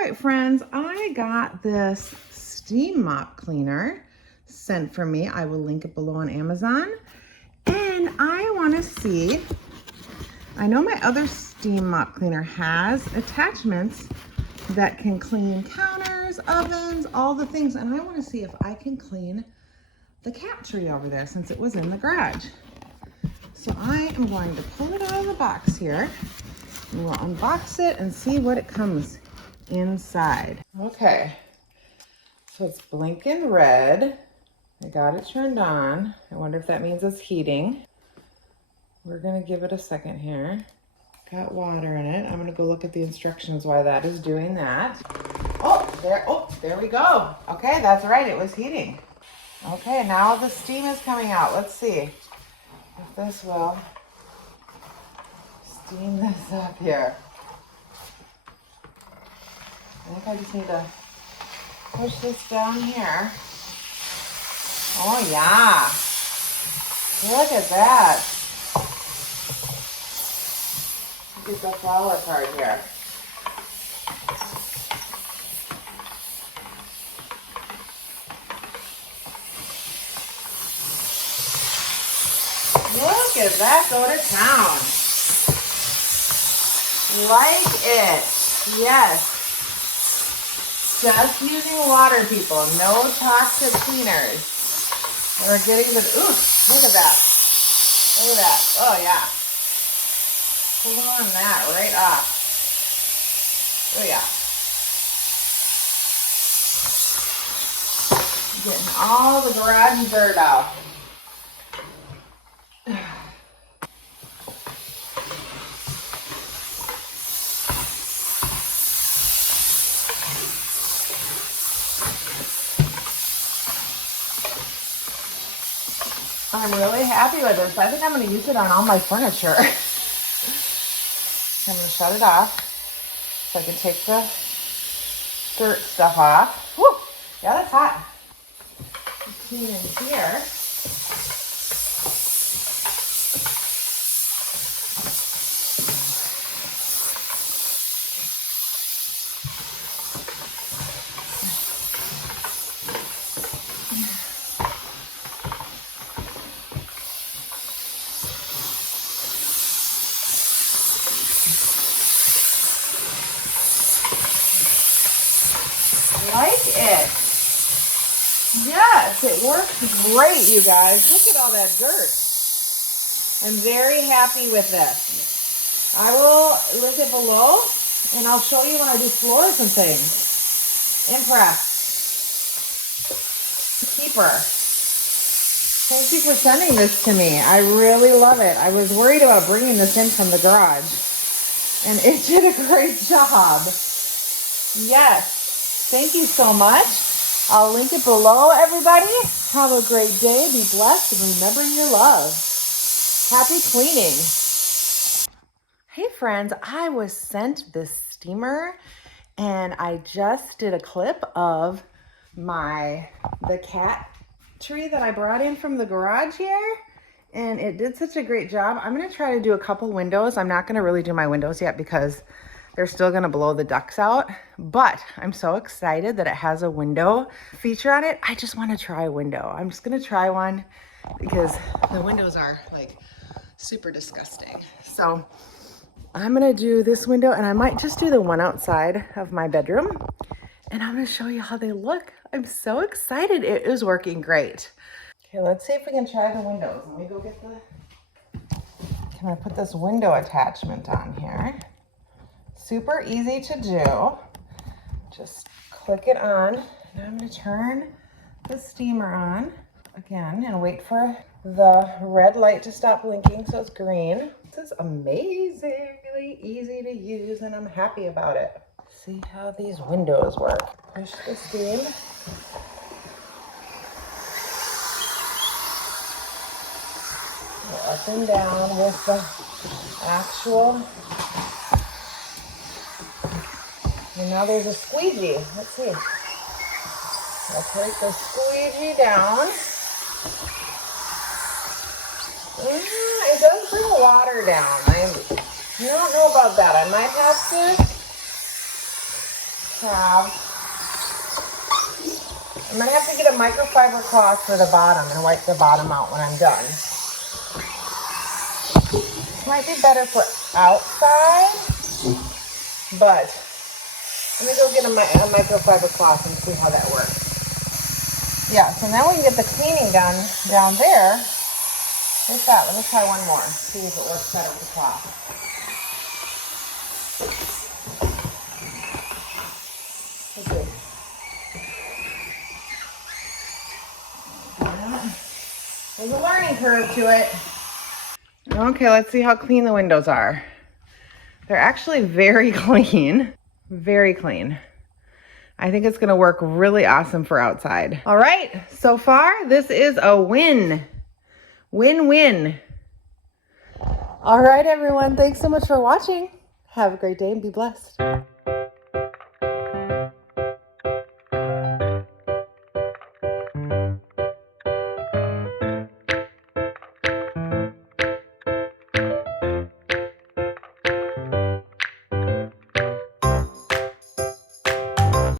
right, friends, I got this steam mop cleaner sent from me. I will link it below on Amazon. And I want to see, I know my other steam mop cleaner has attachments that can clean counters, ovens, all the things. And I want to see if I can clean the cat tree over there since it was in the garage. So I am going to pull it out of the box here. And we'll unbox it and see what it comes inside. Okay, so it's blinking red. I got it turned on. I wonder if that means it's heating. We're gonna give it a second here. Got water in it. I'm gonna go look at the instructions why that is doing that. Oh, there we go. Okay, that's right, it was heating. Okay, now the steam is coming out. Let's see if this will steam this up here. I think I just need to push this down here. Oh yeah, look at that. Get the flower part here. Look at that go to town. Like it. Yes. Just using water, people. No toxic cleaners. We're getting the, ooh, look at that. Look at that. Oh yeah. Pulling that right off. Oh yeah. Getting all the garage dirt out. I'm really happy with this. I think I'm going to use it on all my furniture. I'm going to shut it off so I can take the dirt stuff off. Woo! Yeah, that's hot. Clean in here. Like it. Yes, it works great, you guys. Look at all that dirt. I'm very happy with this. I will link it below and I'll show you when I do floors and things. Impressed. Keeper. Thank you for sending this to me. I really love it. I was worried about bringing this in from the garage and it did a great job. Yes. Thank you so much. I'll link it below, everybody. Have a great day. Be blessed and remember your love. Happy cleaning. Hey friends, I was sent this steamer and I just did a clip of the cat tree that I brought in from the garage here. And it did such a great job. I'm gonna try to do a couple windows. I'm not gonna really do my windows yet because they're still gonna blow the ducts out, but I'm so excited that it has a window feature on it. I just wanna try a window. I'm just gonna try one because the windows are like super disgusting. So I'm gonna do this window and I might just do the one outside of my bedroom and I'm gonna show you how they look. I'm so excited. It is working great. Okay, let's see if we can try the windows. Let me go get I'm gonna put this window attachment on here. Super easy to do. Just click it on. And I'm going to turn the steamer on again and wait for the red light to stop blinking so it's green. This is amazingly easy to use and I'm happy about it. See how these windows work. Push the steam. Go up and down with the actual. And now there's a squeegee. Let's see. I'll take the squeegee down. It does bring water down. I don't know about that. I might have to have, I'm going to have to get a microfiber cloth for the bottom and wipe the bottom out when I'm done. Might be better for outside, but let me go get a microfiber cloth and see how that works. Yeah, so now we can get the cleaning done down there. With that, let me try one more. See if it works better with the cloth. Okay. There's a learning curve to it. Okay, let's see how clean the windows are. They're actually very clean. Very clean. I think it's gonna work really awesome for outside. All right, so far, this is a win. Win-win. All right, everyone, thanks so much for watching. Have a great day and be blessed.